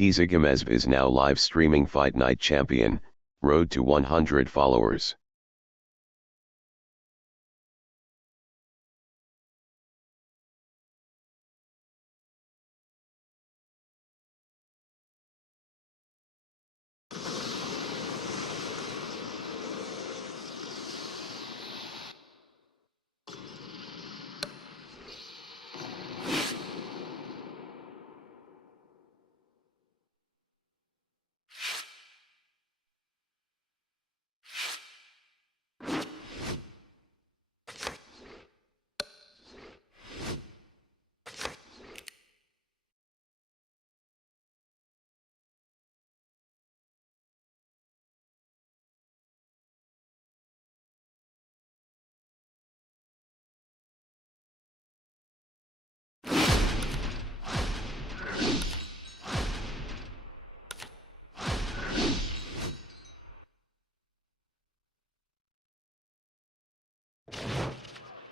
Tsitsipas is now live streaming Fight Night champion, road to 100 followers.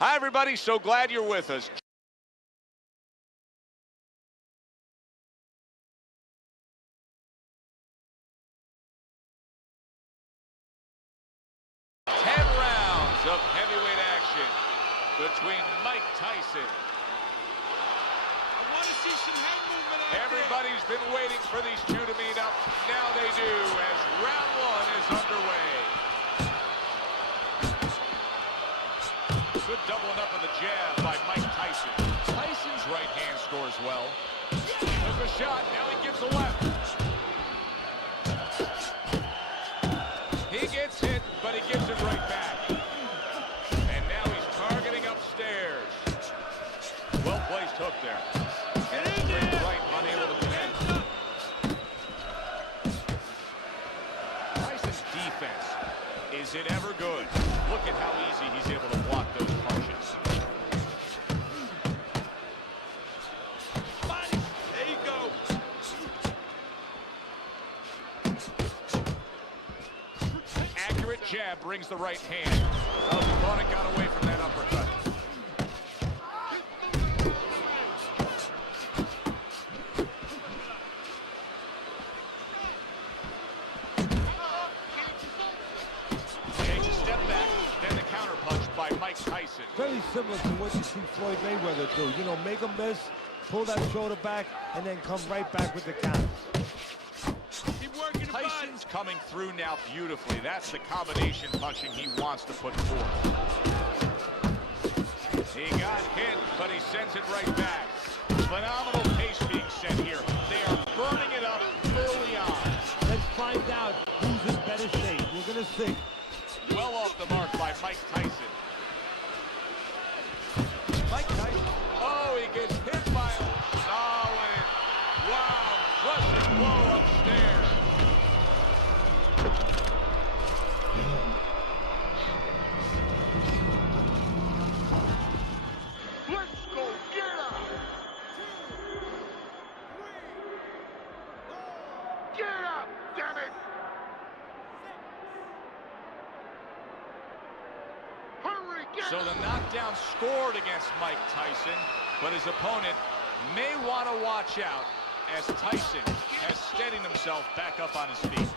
Hi, everybody. So glad you're with us. Ten rounds of heavyweight action between Mike Tyson. I want to see some head movement out Everybody's been waiting for these two to meet up. Now they do as round one is underway. Good doubling up of the jab by Mike Tyson. Tyson's right hand scores well. Took a shot, now he gives a left. He gets hit, but he gives it right back. And now he's targeting upstairs. Well-placed hook there. And straight right, unable to connect. Tyson's defense, is it ever good? Look at how easy he's able to block those punches. Body. There you go. Accurate jab brings the right hand. Oh, the opponent got away from that uppercut. Takes a step back, then the counter punch by Mike Tyson. Very similar to what you see Floyd Mayweather do. You know, make a miss, pull that shoulder back, and then come right back with the counters. Keep working the body. Tyson's coming through now beautifully. That's the combination punching he wants to put forth. He got hit, but he sends it right back. Phenomenal pace being set here. They are burning it up early on. Let's find out who's in better shape. We're going to see. Well off the mark by Mike Tyson. Mike Tyson. Oh, he gets hit by a solid. Wow, crushing blow upstairs. Let's go get up. Get up, damn it. Hurry, get So the knockdown scored against Mike Tyson, but his opponent may want to watch out as Tyson has steadied himself back up on his feet.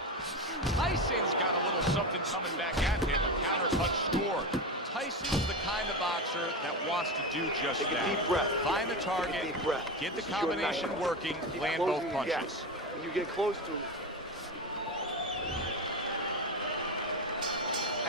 Tyson's got a little something coming back at him, a counter punch scored. Tyson's the kind of boxer that wants to do just Take that. a deep breath. Find the target, Take a deep breath. get the This is your combination night. working, Keep land closing both the punches. gaps. When you get close to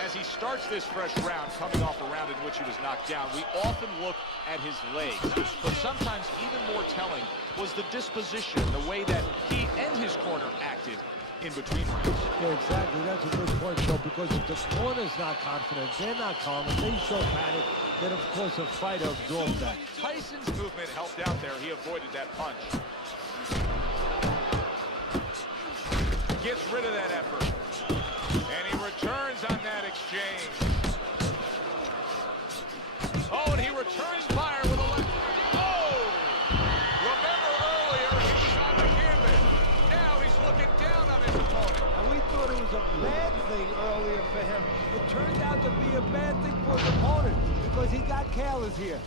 As he starts this fresh round, coming off a round in which he was knocked down, we often look at his legs. But sometimes even more telling was the disposition, the way that he and his corner acted in between rounds. Yeah, exactly. That's a good point, Joe, because if the corner's not confident, they're not calm, and they show panic, then, of course, a fighter absorbs that. Tyson's movement helped out there. He avoided that punch. Gets rid of that effort. And he returns on that exchange. Oh, and he returns fire with a left. Oh! Remember earlier, he was on the canvas. Now he's looking down on his opponent. And we thought it was a bad thing earlier for him. It turned out to be a bad thing for his opponent because he got careless here.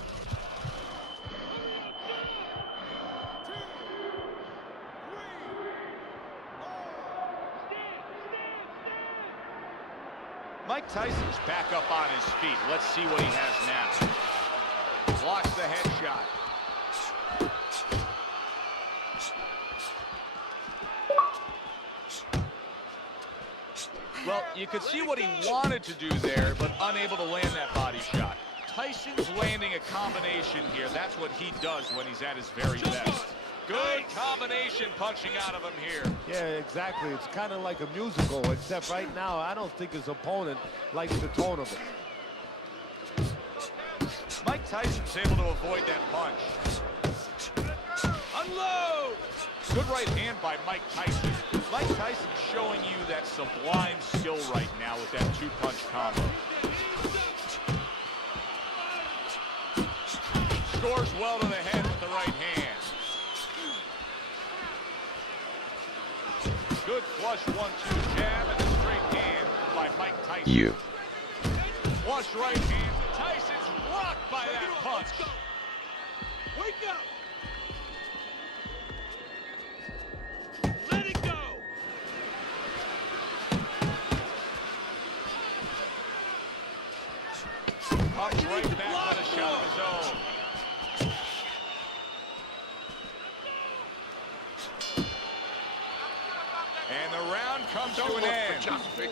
Mike Tyson's back up on his feet. Let's see what he has now. Blocks the headshot. Well, you could see what he wanted to do there, but unable to land that body shot. Tyson's landing a combination here. That's what he does when he's at his very best. Good combination punching out of him here. Yeah, exactly. It's kind of like a musical, except right now, I don't think his opponent likes the tone of it. Mike Tyson's able to avoid that punch. Unload! Good right hand by Mike Tyson. Mike Tyson's showing you that sublime skill right now with that two-punch combo. Scores well to the head with the right hand. Good flush 1-2 jab and a straight hand by Mike Tyson. Flush right hand. Tyson's rocked by that punch. Wake up! Let it go! Comes right back with a shot of his own. And the round comes to an end.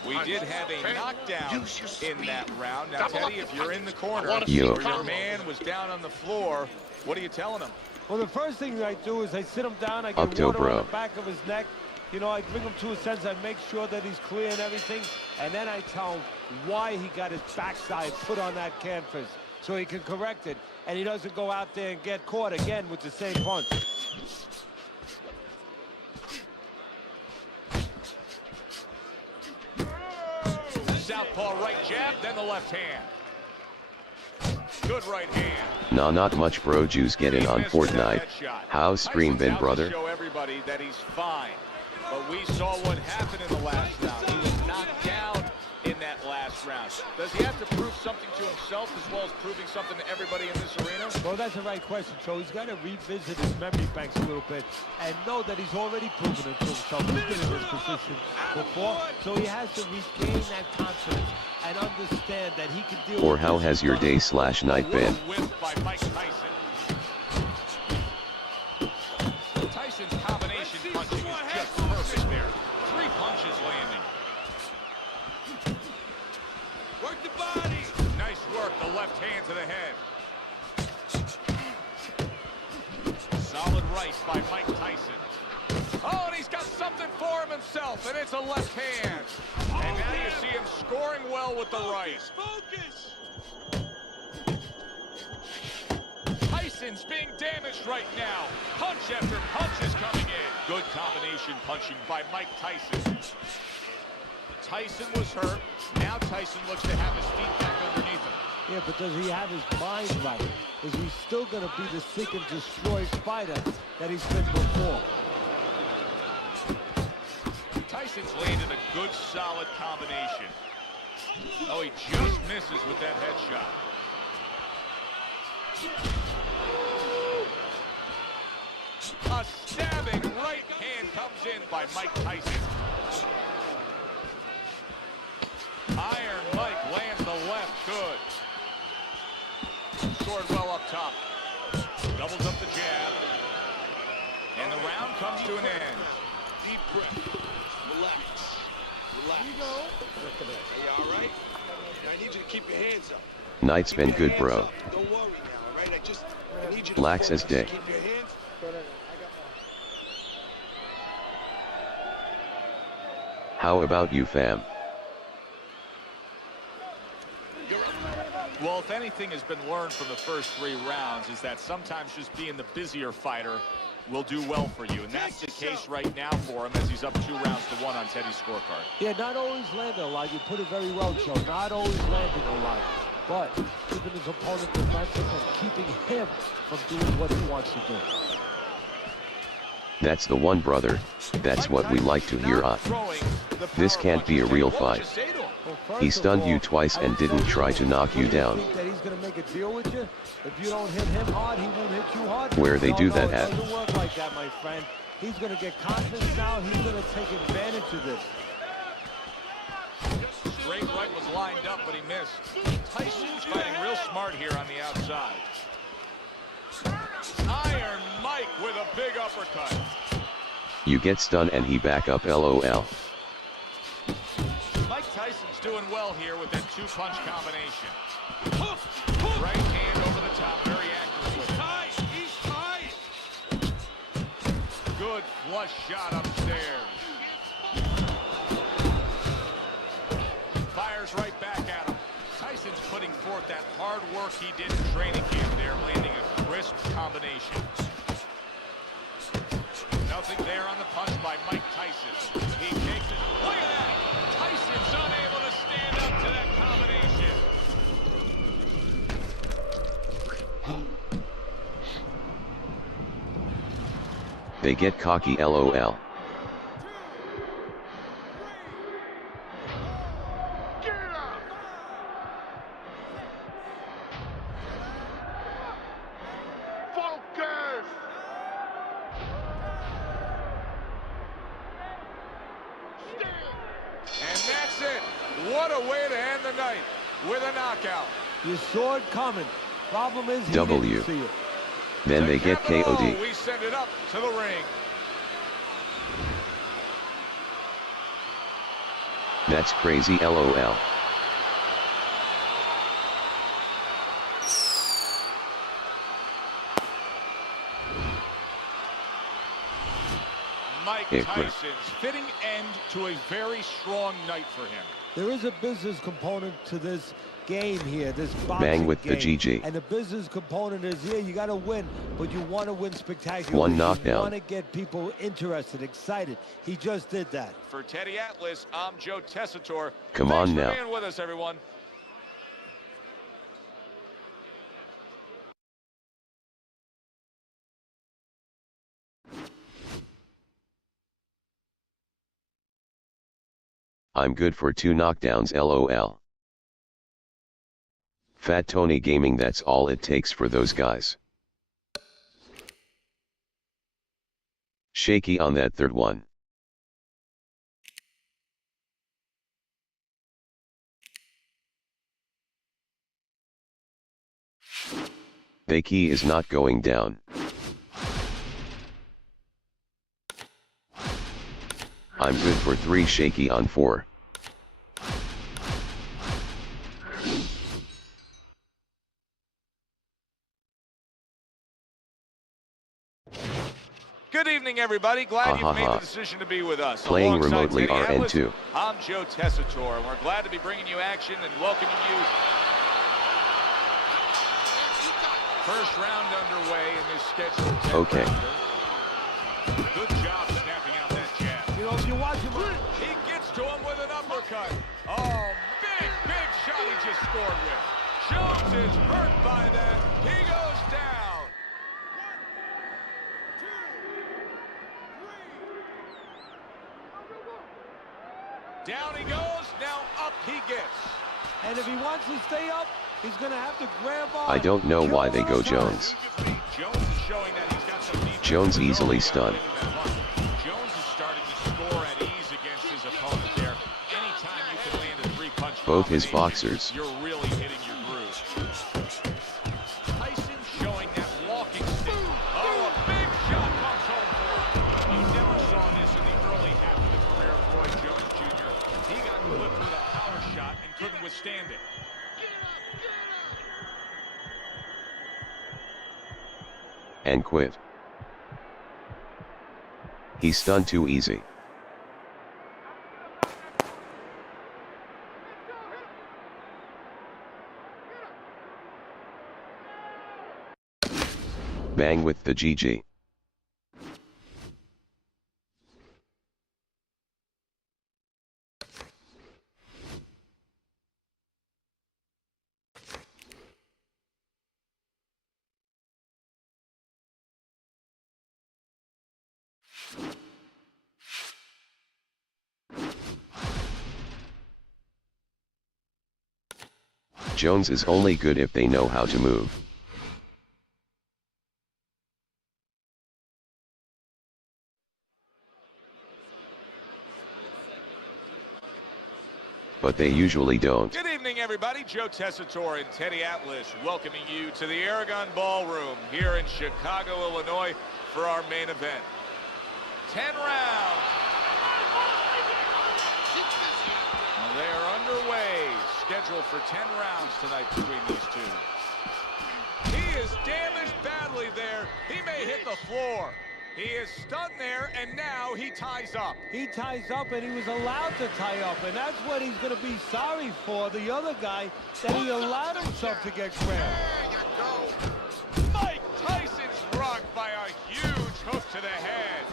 We did have a knockdown in that round. Now, Teddy, if you're in the corner or your man was down on the floor, what are you telling him? Well, the first thing I do is I sit him down, I get water on the back of his neck. You know, I bring him to a sense, I make sure that he's clear and everything, and then I tell him why he got his backside put on that canvas so he can correct it, and he doesn't go out there and get caught again with the same punch. Southpaw right jab, then the left hand. Good right hand. Nah, not much bro juice getting on Fortnite. How's stream been, brother? Show everybody that he's fine. But we saw what happened in the last round. He was knocked down in that last round. Does he have to prove something to himself as well as proving something to everybody in this arena? Well, that's the right question, so he's got to revisit his memory banks a little bit and know that he's already proven it to himself. He's been in this position before, so he has to regain that confidence and understand that he can deal with. Or how has your day/night been? Whipped by Mike Tyson. Tyson's combination punching is just perfect there. 3 punches landing. Work the body! Nice work, the left hand to the head. Solid right by Mike Tyson. Oh, and he's got something for himself, and it's a left hand. And now you see him scoring well with the right. Focus! Tyson's being damaged right now. Punch after punch is coming in. Good combination punching by Mike Tyson. Tyson was hurt. Now Tyson looks to have his feet back underneath him. Yeah, but does he have his mind right? Is he still going to be the seek and destroy fighter that he's been before? Tyson's landed a good, solid combination. Oh, he just misses with that headshot. A stabbing right hand comes in by Mike Tyson. Iron Mike lands the left, good. Scored well up top. Doubles up the jab. And the round comes to an end. Deep breath. Relax. Relax. Are you all right? I need you to keep your hands up. Night's been good, bro. Don't worry now, all right? I need you to Lax as dick. keep your hands. How about you, fam? Well, if anything has been learned from the first 3 rounds is that sometimes just being the busier fighter will do well for you. And that's the case right now for him as he's up 2 rounds to 1 on Teddy's scorecard. Yeah, not always landing a lot. You put it very well, Joe. Not always landing a lot. But keeping his opponent defensive and keeping him from doing what he wants to do. That's the one, brother. That's what we like to hear. This can't be a real fight. He stunned you twice and didn't try to knock you down. That he's going to make a deal with you. If you don't hit him hard, he won't hit you hard. Where they do that at? It doesn't work like that, my friend. He's going to get confidence now. He's going to take advantage of this. Great right was lined up, but he missed. Tyson's fighting real smart here on the outside. Iron Mike with a big uppercut. You get stunned and he back up LOL. Mike Tyson's doing well here with that two-punch combination. Right hand over the top, very accurate with it. He's tight. Good flush shot upstairs. Fires right back at him. Tyson's putting forth that hard work he did in training camp there, landing a crisp combination. Nothing there on the punch by Mike Tyson. He takes it. Look at that! Tyson's unable to stand up to that combination. They get cocky LOL. And that's it. What a way to end the night with a knockout. You saw it coming. Problem is he W. didn't see it. Then they get KO'd. We send it up to the ring. That's crazy LOL. Mike Tyson's fitting end to a very strong night for him. There is a business component to this game here, this boxing Bang with the game. GG. And the business component is, yeah, you got to win, but you want to win spectacularly. One You knockdown. want to get people interested, excited. He just did that. For Teddy Atlas, I'm Joe Tessitore. Come Thanks on for now. being with us, everyone. I'm good for 2 knockdowns LOL. Fat Tony Gaming, that's all it takes for those guys. Shaky on that third one. The key is not going down. I'm good for 3 shaky on 4. Good evening, everybody. Glad you've made the decision to be with us. Playing Alongside remotely Teddy Atlas, RN2. I'm Joe Tessitore, and we're glad to be bringing you action and welcoming you. First round underway in this scheduled. Okay. Good job snapping out that jab. You know, if you watch him, He gets to him with an uppercut. Oh, big shot he just scored with. Jones is hurt by that. He goes down. Down he goes, now up he gets. and if he wants to stay up, he's going to have to grab on. I don't know why they go Jones. Jones. Jones is showing that he's got some defense. Jones easily stunned. Jones is starting to score at ease against his opponent there. Anytime you can land a 3-punch Both his combination, boxers. you're really hitting your groove. Tyson showing that walking stick. Oh, a big shot comes home for him. You never saw this in the early half of the career of Roy Jones Jr. He got clipped with a power shot and couldn't withstand it. And quit. He stunned too easy. Bang with the GG. Jones is only good if they know how to move. but they usually don't. Good evening, everybody. Joe Tessitore and Teddy Atlas welcoming you to the Aragon Ballroom here in Chicago, Illinois for our main event. 10 rounds. They are underway. Scheduled for 10 rounds tonight between these two. He is damaged badly there. He may hit the floor. He is stunned there, and now he ties up. He ties up, and he was allowed to tie up, and that's what he's going to be sorry for, the other guy, that he allowed himself to get grabbed. There you go. Mike Tyson's rocked by a huge hook to the head.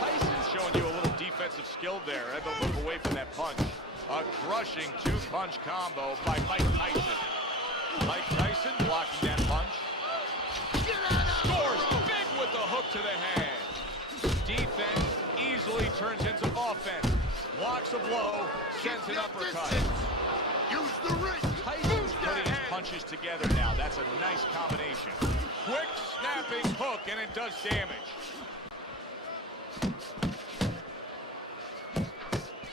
Tyson's showing you a little defensive skill there. Had to look away from that punch. A crushing two-punch combo by Mike Tyson. Mike Tyson blocking that punch. Scores big with the hook to the head. Defense easily turns into offense. Blocks a blow, sends an uppercut. Use the ring. Tyson's putting his punches together now. That's a nice combination. Quick snapping hook, and it does damage.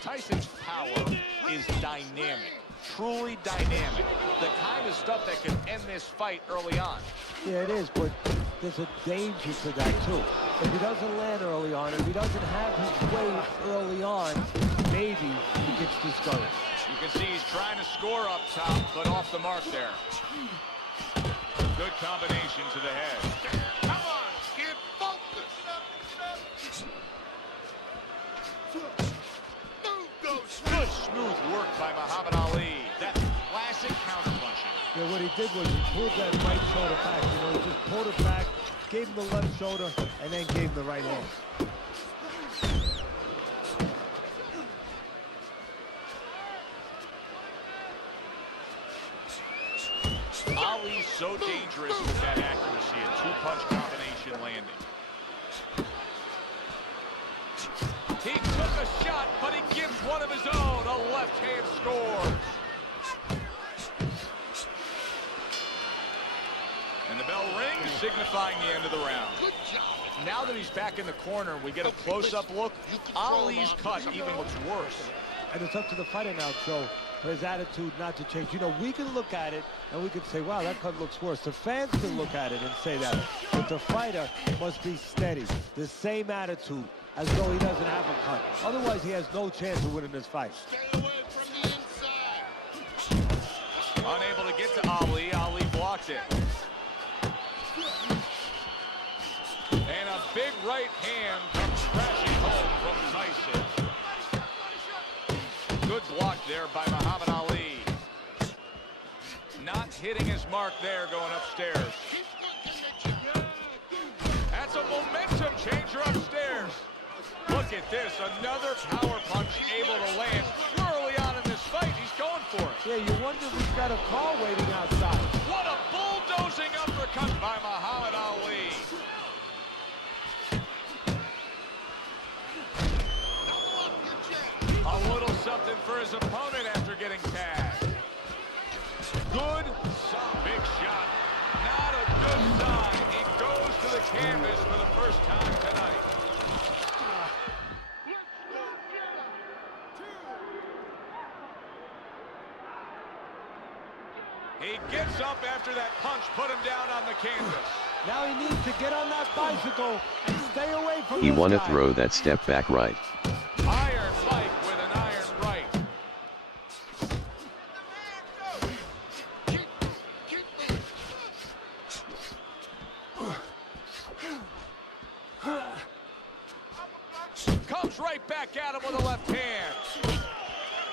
Tyson's power is dynamic, truly dynamic. The kind of stuff that can end this fight early on. Yeah, it is, but there's a danger to that, too. If he doesn't land early on, if he doesn't have his weight early on, maybe he gets discouraged. You can see he's trying to score up top, but off the mark there. Good combination to the head. Come on, get focused. Move those. Good smooth work by Muhammad Ali. That classic counter punching. Yeah, what he did was he pulled that right shoulder back. You know, he just pulled it back, gave him the left shoulder, and then gave him the right hand. Ali's so dangerous with that accuracy, a two-punch combination landing. He took a shot, but he gives one of his own. A left hand scores. And the bell rings, signifying the end of the round. Good job. Now that he's back in the corner, we get a close-up look. Ali's cut even looks worse. And it's up to the fighter now, Joe, for his attitude not to change. You know, we can look at it and we can say, wow, that cut looks worse. The fans can look at it and say that. But the fighter must be steady, the same attitude, as though he doesn't have a cut. Otherwise, he has no chance of winning this fight. Stay away from the inside. Unable to get to Ali. Ali blocked it. And a big right hand comes crashing home from Tyson. Good block there by Muhammad Ali. Not hitting his mark there going upstairs. Keep looking at you. That's a momentum changer upstairs. Look at this, another power punch able to land early on in this fight. He's going for it. Yeah, you wonder if he's got a car waiting outside. What a bulldozing uppercut by Muhammad Ali. A little something for his opponent after getting tagged. Good, big shot. Not a good sign. He goes to the canvas for the first time tonight. He gets up after that punch, put him down on the canvas. Now he needs to get on that bicycle and stay away from He this wanna guy. throw that step back right. Iron Mike with an iron right. Comes right back at him with a left hand.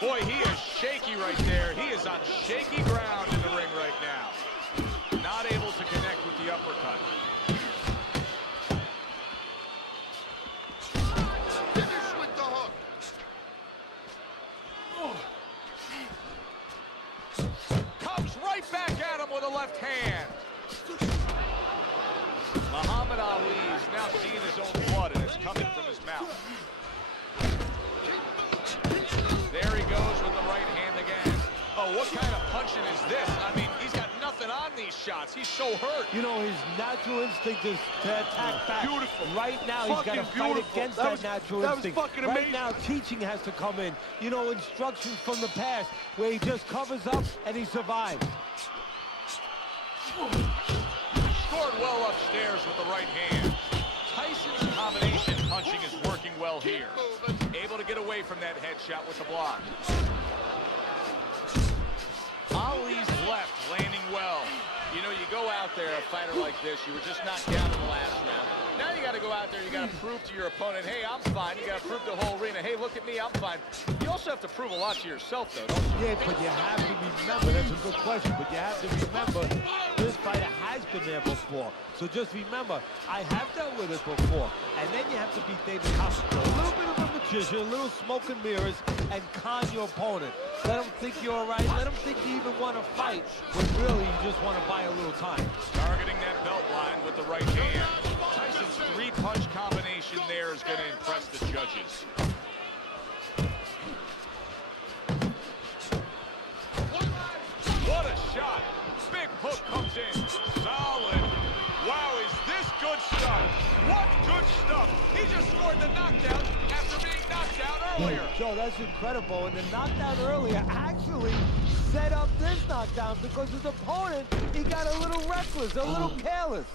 Boy, he is shaky right there. He is on shaky ground in the ring right now. Not able to connect with the uppercut. Finish with the hook. Comes right back at him with a left hand. Muhammad Ali is now seeing his own blood, and it's coming from his mouth. There he goes with the right hand again. Oh, what kind of punching is this? I mean, he's got nothing nothing on these shots. He's so hurt. You know, his natural instinct is to attack back. Beautiful. Right now, he's got to fight against that natural instinct. That was fucking right amazing. now, teaching has to come in. You know, instructions from the past where he just covers up and he survives. Scored well upstairs with the right hand. Tyson's combination punching is working well here. Able to get away from that headshot with the block. Ali's left landing well. You know, you go out there, a fighter like this, you were just knocked down in the last round. Now you got to go out there, you got to prove to your opponent, hey, I'm fine. You got to prove to the whole arena, hey, look at me, I'm fine. You also have to prove a lot to yourself, though, don't you? Yeah, but you have to remember, that's a good question, but you have to remember, this fighter has been there before. So just remember, I have dealt with it before. And then you have to be David Costner. A little bit of a magician, a little smoke and mirrors, and con your opponent. Let him think you're all right. Let him think you even want to fight, when really you just want to buy a little time. Targeting that belt line with the right hand. Tyson's three-punch combination there is going to impress the judges. What a shot. Big hook comes in. Solid. Wow, is this good stuff? What good stuff. He just scored the knockdown after being knocked out earlier. Joe, that's incredible. And the knockdown earlier actually set up this knockdown because his opponent, he got a little reckless, a little careless.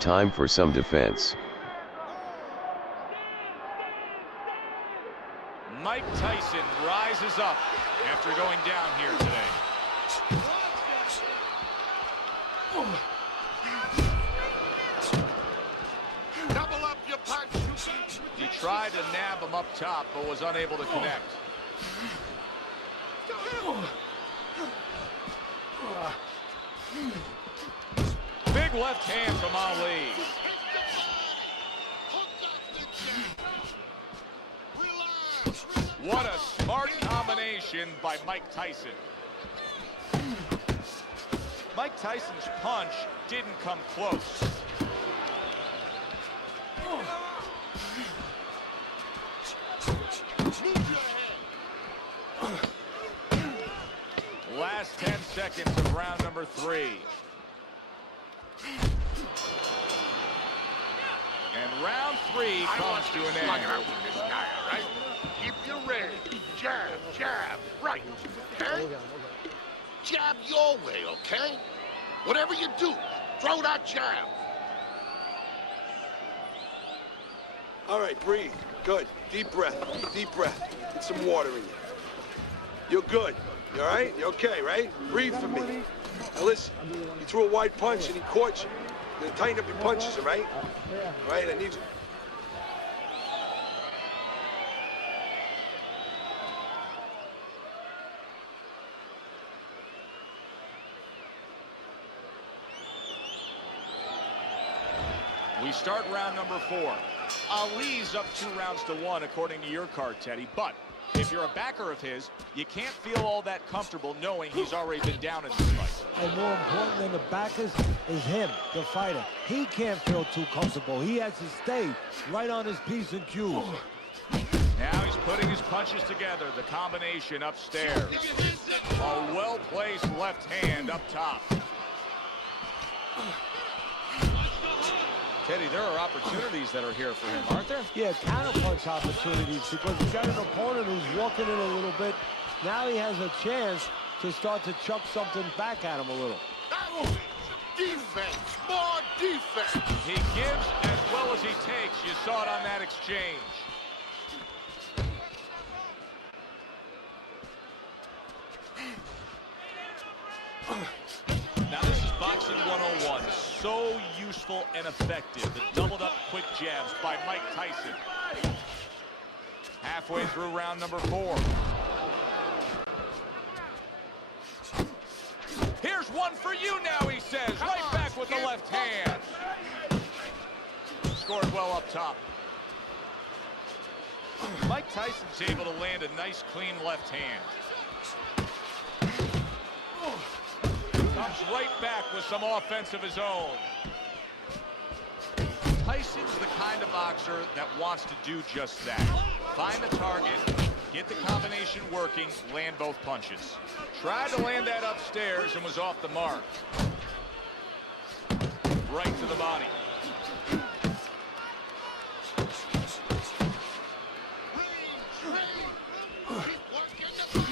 Time for some defense. Mike Tyson rises up after going down here today. Double up your punch. He tried to nab him up top, but was unable to connect. Big left hand from Ali. What a smart combination by Mike Tyson. Mike Tyson's punch didn't come close. Last 10 seconds of round number 3. And round 3 comes to an end. Out with this guy, all right? Keep your ready. Jab, jab, right, okay? Jab your way, okay? Whatever you do, throw that jab. All right, breathe. Good. Deep breath. Deep breath. Get some water in you. You're good. You all right? You okay, right? Breathe for me. Now listen, you threw a wide punch and he caught you. You're gonna tighten up your punches, all right? All right, I need you. We start round number 4. Ali's up 2-1 according to your card, Teddy. But if you're a backer of his, you can't feel all that comfortable knowing he's already been down in this fight. And more important than the backers is him, the fighter. He can't feel too comfortable. He has to stay right on his P's and Q's. Now he's putting his punches together. The combination upstairs. A well-placed left hand up top. Teddy, there are opportunities that are here for him, aren't there? Yeah, counterpunch opportunities because he's got an opponent who's walking in a little bit. Now he has a chance to start to chuck something back at him a little. Defense, more defense. He gives as well as he takes. You saw it on that exchange. Now this is Boxing 101. So useful and effective. The doubled up quick jabs by Mike Tyson. Halfway through round number 4. Here's one for you now, he says. Right back with the left hand. Scored well up top. Mike Tyson's able to land a nice, clean left hand. Comes right back with some offense of his own. Tyson's the kind of boxer that wants to do just that. Find the target, get the combination working, land both punches. Tried to land that upstairs and was off the mark. Right to the body.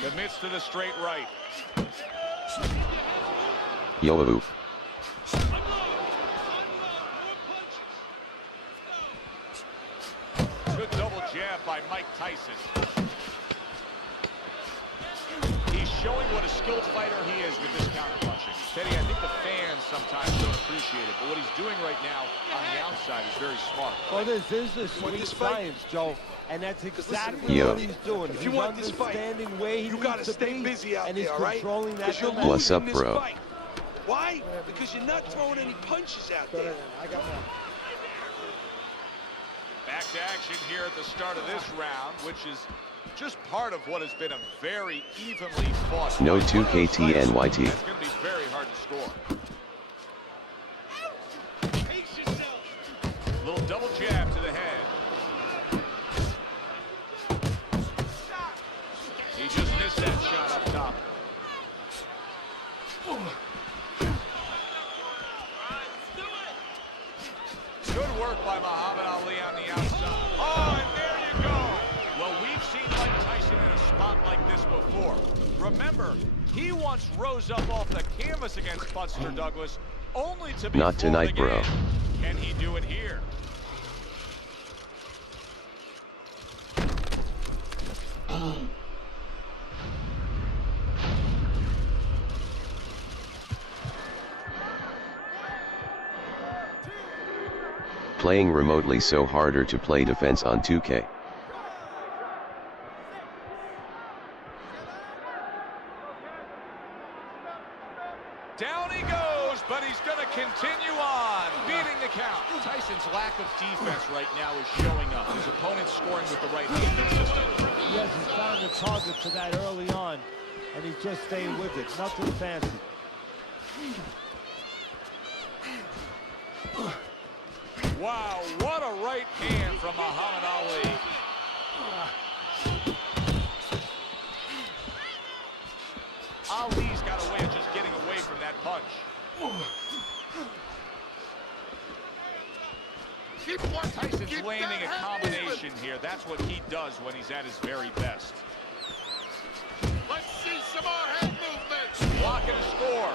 Commits to the straight right. Yo-a-oof. Good double jab by Mike Tyson. He's showing what a skilled fighter he is with this counterpunching. Teddy, I think the fans sometimes don't appreciate it, but what he's doing right now on the outside is very smart. Well, this is the sweet science, Joe, and that's exactly Yeah. what he's doing. If you want this fight, understanding where he you needs gotta to stay be, busy out and he's there, all right? controlling that Because you're momentum. What's up, losing this bro? fight. Why? Because you're not throwing any punches out there. Back to action here at the start of this round, which is just part of what has been a very evenly fought fight. No One of those 2KT fights NYT. That's going to be very hard to score. Little double jab to the head. He just missed that shot up top. Good work by Muhammad Ali on the outside. Oh, and there you go. Well, we've seen Mike Tyson in a spot like this before. Remember, he once rose up off the canvas against Buster Douglas, only to be Not tonight, fooled bro. again. Can he do it here? Playing remotely so harder to play defense on 2K. Down he goes, but he's going to continue on, beating the count. Tyson's lack of defense right now is showing up. His opponent's scoring with the right hand consistently. Yes, he's found the target for that early on, and he's just staying with it. Nothing fancy. Wow, what a right hand from Muhammad Ali. Ali's got a way of just getting away from that punch. Tyson's landing a combination here. That's what he does when he's at his very best. Let's see some more head movement. Blocking a score.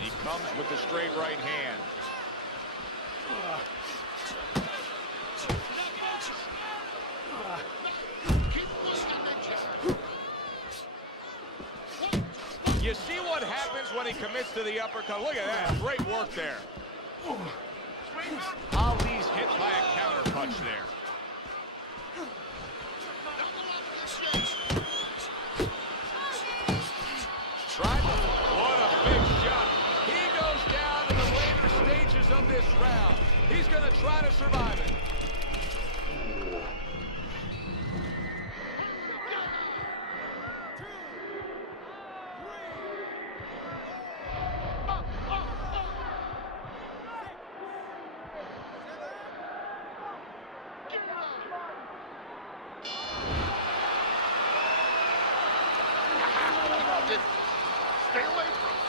He comes with the straight right hand. You see what happens when he commits to the uppercut. Look at that. Great work there. Ali's hit by a counter punch there. What a big shot. He goes down in the later stages of this round. He's going to try to survive it. Stay away from him.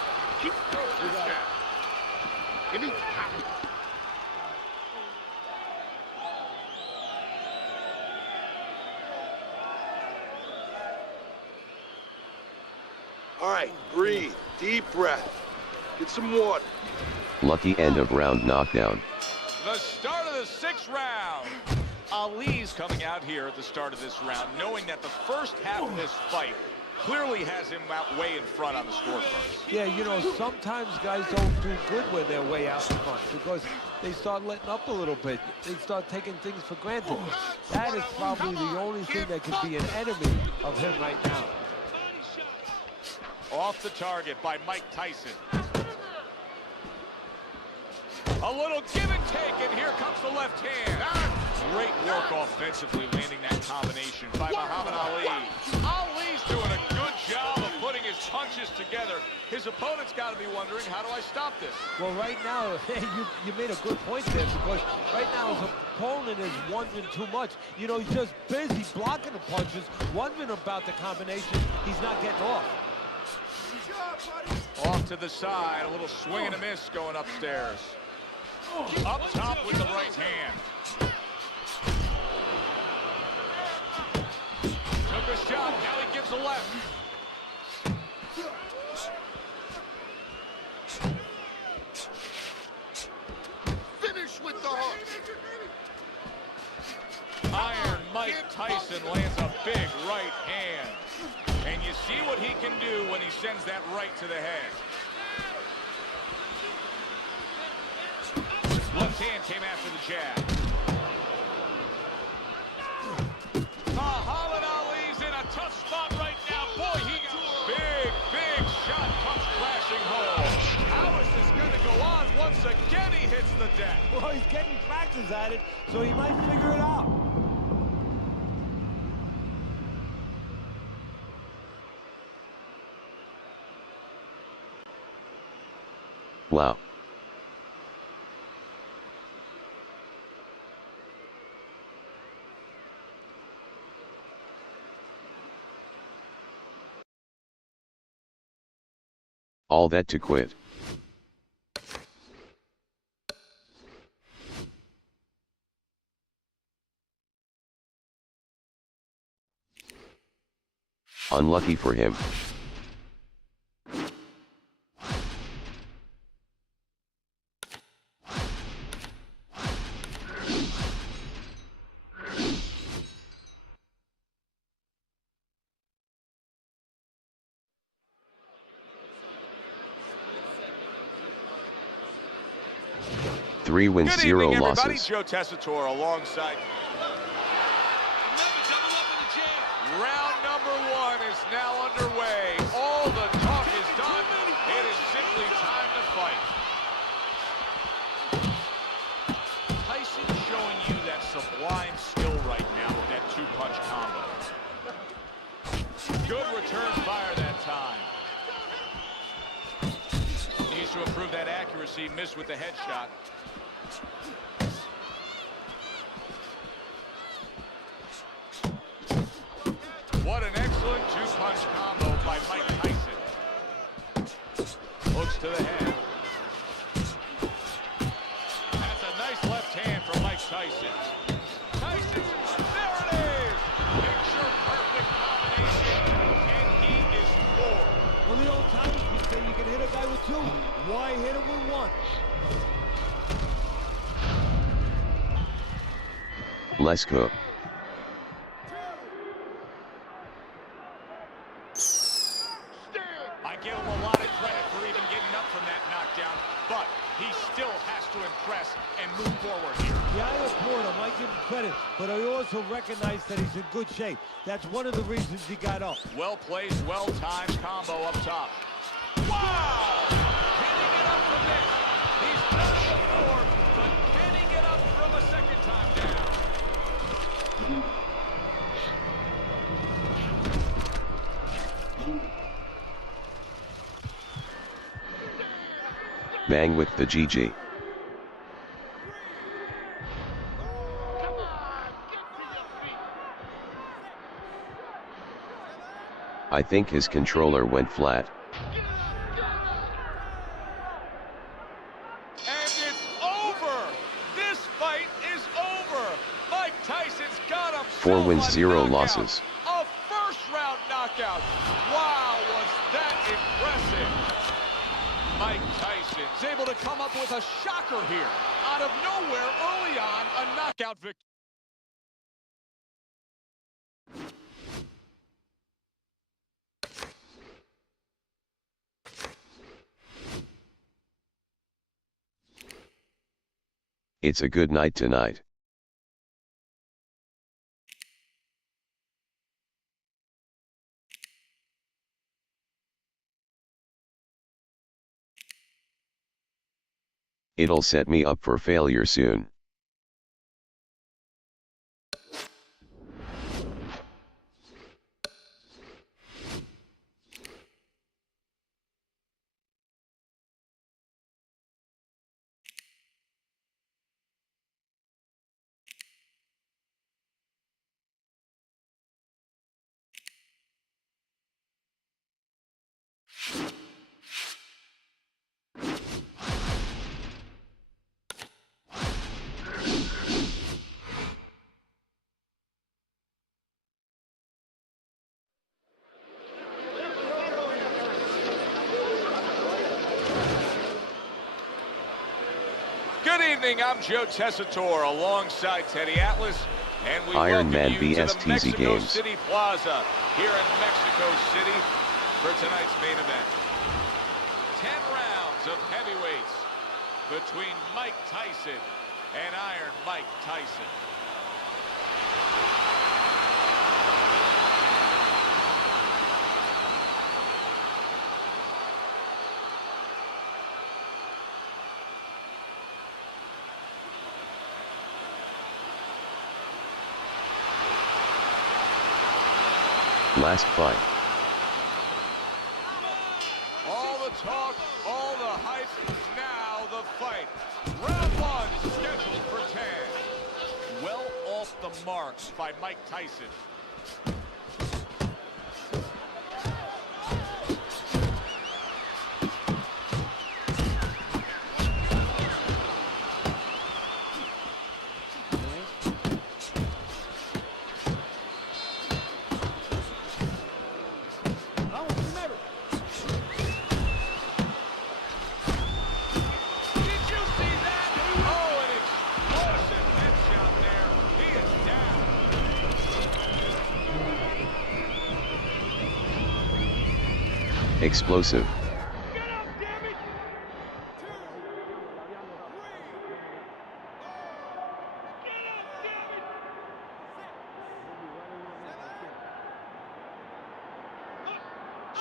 Keep throwing that jab. Give me time. All right, breathe. Deep breath. Get some water. Lucky end of round knockdown. The start of the 6th round. Ali's coming out here at the start of this round, knowing that the first half of this fight clearly has him out way in front on the scorecards. Yeah, you know, sometimes guys don't do good when they're way out in front because they start letting up a little bit. They start taking things for granted. That is probably the only thing that could be an enemy of him right now. Off the target by Mike Tyson. A little give and take, and here comes the left hand. Great work offensively, landing that combination by Muhammad Ali. Ali's doing a good job of putting his punches punches together, his opponent's got to be wondering, how do I stop this? Well, right now, you made a good point there, because right now his opponent is wondering too much. You know, he's just busy blocking the punches, wondering about the combination. He's not getting off. Off to the side, a little swing and a miss going upstairs. Up top with the right hand. Took a shot, now he gives a left. Finish with the hook. Iron Mike Tyson lands a big right hand. And you see what he can do when he sends that right to the head. Left hand came after the jab. Muhammad Ali's in a tough spot right now. Boy, he got big shot comes crashing home. How is this going to go on? Once again, he hits the deck. Well, he's getting practice at it, so he might figure it out. Wow. All that to quit. Unlucky for him. Three wins, Good 0 evening, everybody. losses. Joe Tessitore alongside. Round number 1 is now underway. All the talk is done. It is simply time to fight. Tyson showing you that sublime skill right now with that 2-punch combo. Good return fire that time. Needs to improve that accuracy. Missed with the headshot. What an excellent 2-punch combo by Mike Tyson. Hooks to the head. That's a nice left hand from Mike Tyson. Tyson, there it is! Picture perfect combination, and he is floored. Well, the old timers would say you can hit a guy with 2. Why hit him with 1? Let's go. I give him a lot of credit for even getting up from that knockdown, but he still has to impress and move forward here. Yeah, I applaud him. I give him credit, but I also recognize that he's in good shape. That's one of the reasons he got up. Well-placed, well-timed combo up top. Wow! Can he get up from this? He's done it before, but can he get up from a second time down? Bang with the GG. Come on, get to your feet. I think his controller went flat. And it's over! This fight is over! Mike Tyson's got him. 4 wins, 0 losses. A first-round knockout. Wow, was that impressive! Mike Tyson's able to come up with a shocker here. Out of nowhere, early on, a knockout victory. It's a good night tonight. It'll set me up for failure soon. Good evening, I'm Joe Tessitore alongside Teddy Atlas, and we Iron Man welcome you to the BSTZ Mexico Games. City Plaza here in Mexico City for tonight's main event. 10 rounds of heavyweights between Mike Tyson and Iron Mike Tyson. Last fight. All the talk, all the hype, now the fight. Round one scheduled for 10. Well off the marks by Mike Tyson. Explosive.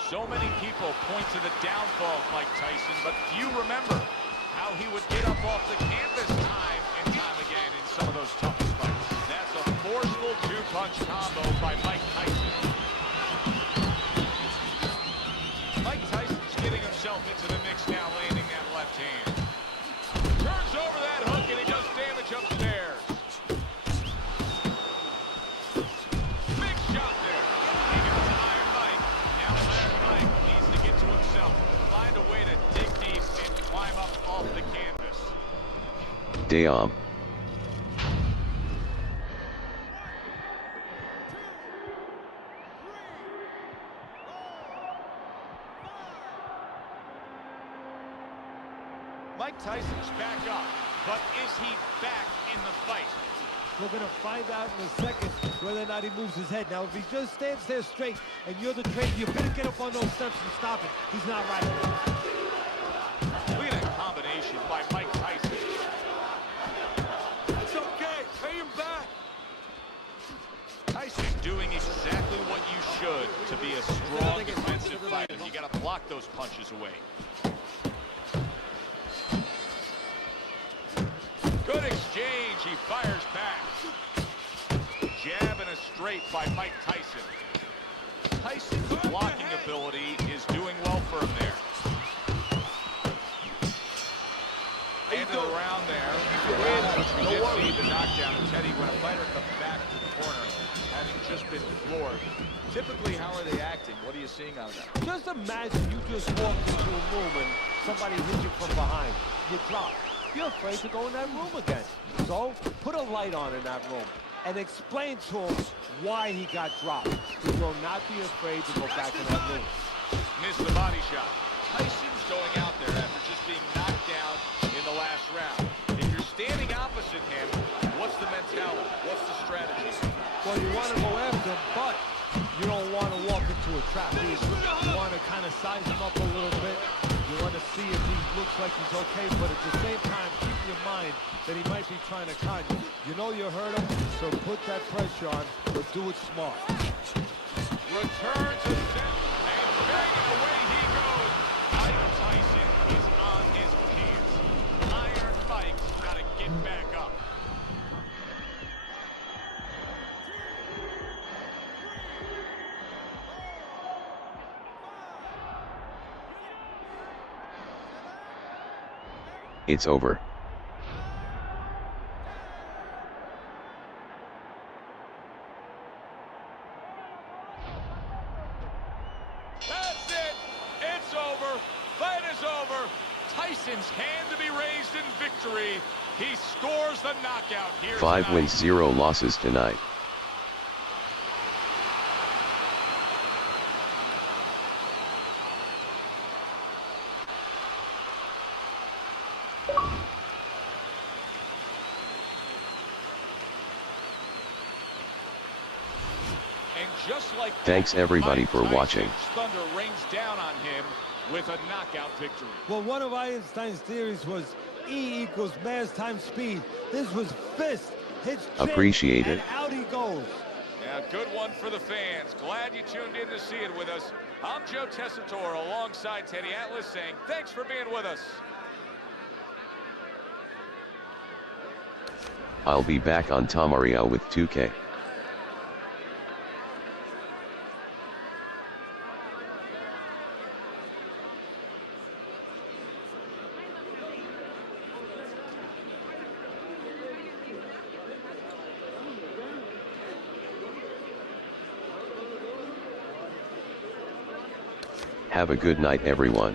So many people point to the downfall of Mike Tyson, but few remember how he would get up off the canvas time and time again in some of those toughest fights. That's a forceful two-punch combo by Mike Tyson. Mike Tyson's getting himself into the mix now, landing that left hand. Turns over that hook and he does damage upstairs. Big shot there. He got to Iron Mike. Now Iron Mike needs to get to himself, find a way to dig deep and climb up off the canvas. Damn. Mike Tyson's back up, but is he back in the fight? We're going to find out in a second whether or not he moves his head. Now, if he just stands there straight and you're the trainer, you better get up on those steps and stop it. He's not right. Look at that combination by Mike Tyson. It's okay. Pay him back. Tyson doing exactly what you should to be a strong defensive fighter. You got to block those punches away. Good exchange. He fires back. Jab and a straight by Mike Tyson. Tyson's blocking ability is doing well for him there. End of the round there. We did see the knockdown. And Teddy, when a fighter comes back to the corner, having just been floored, typically how are they acting? What are you seeing out of that? Just imagine you just walked into a room and somebody hit you from behind. You drop. You're afraid to go in that room again. So put a light on in that room and explain to him why he got dropped. He will not be afraid to go back in that room. Missed the body shot. Tyson's going out there after just being knocked down in the last round. If you're standing opposite him, what's the mentality? What's the strategy? Well, you want to go after him, but you don't want to walk into a trap. You want to kind of size him up a little bit. You want to see if he looks like he's okay, but at the same time, keep your mind that he might be trying to con you. You know you hurt him, so put that pressure on, but do it smart. Returns a set, and bang, away he goes. Mike Tyson is on his pants. Iron Mike's got to get back up. It's over. That's it. It's Tyson's hand to be raised in victory. He scores the knockout here 5 tonight. wins, 0 losses tonight. And just like Thanks that, everybody Mike for Tyson's watching. Thunder rains down on him with a knockout victory. Well, one of Einstein's theories was E equals mass times speed. This was fist, hits chin, Appreciate and it. out he goes. Yeah, good one for the fans. Glad you tuned in to see it with us. I'm Joe Tessitore alongside Teddy Atlas saying thanks for being with us. I'll be back on Tamario with 2K. Have a good night everyone.